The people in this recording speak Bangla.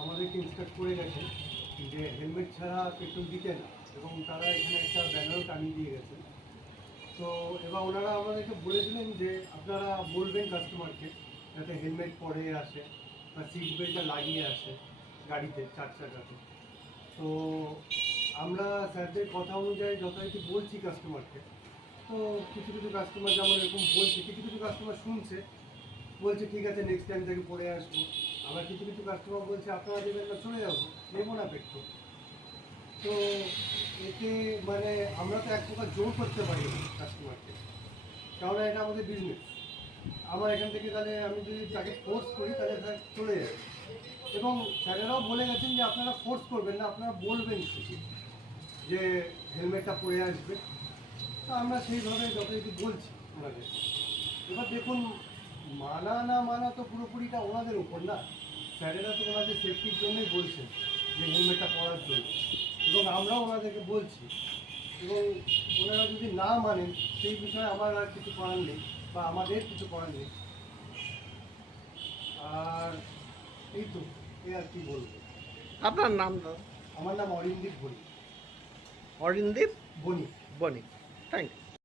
আমাদেরকে ইন্সপেক্ট করে গেছে যে হেলমেট ছাড়া পেট্রোল দিতে না, এবং তারা এখানে একটা ব্যানারও টানিয়ে দিয়ে গেছেন। তো এবার ওনারা আমাদেরকে বলেছিলেন যে আপনারা বলবেন কাস্টমারকে যাতে হেলমেট পরে আসে বা সিট বেল্টটা লাগিয়ে আসে গাড়িতে, চার চাকাতে। তো আমরা স্যারদের কথা অনুযায়ী যথারীতি বলছি কাস্টমারকে। তো কিছু কিছু কাস্টমার যেমন এরকম বলছে, কিছু কিছু কাস্টমার শুনছে, বলছে ঠিক আছে নেক্সট টাইম থেকে পরে আসবো। আবার কিছু কিছু কাস্টমার বলছে আপনারা দেবেন না, চলে যাবো, নেবো না পেট্রোল। তো এতে মানে আমরা তো এক প্রকার জোর করতে পারি না কাস্টমারকে, কারণ এটা আমাদের বিজনেস। আমার এখান থেকে তাহলে আমি যদি তাকে ফোর্স করি তাহলে স্যার চলে যাবে। এবং স্যারেরাও বলে গেছেন যে আপনারা ফোর্স করবেন না, আপনারা বলবেন শুধু যে হেলমেটটা পরে আসবে। তো আমরা সেইভাবে যথারীতি বলছি ওনাকে। এবার দেখুন, মানা না মানা তো পুরোপুরিটা ওনাদের উপর না। স্যারেরা তো ওনাদের সেফটির জন্যই বলছেন যে হেলমেটটা পরার জন্য, এবং আমরাও ওনাদেরকে বলছি। এবং ওনারা যদি না মানেন সেই বিষয়ে আমার আর কিছু করার নেই, বা আমাদের কিছু করার নেই। আর এই তো, এ আর কি বলবো। আপনার নাম দাদা? আমার নাম অরিন্দীপ বণিক। অরিন্দীপ বণিক। বণিক। Thank you.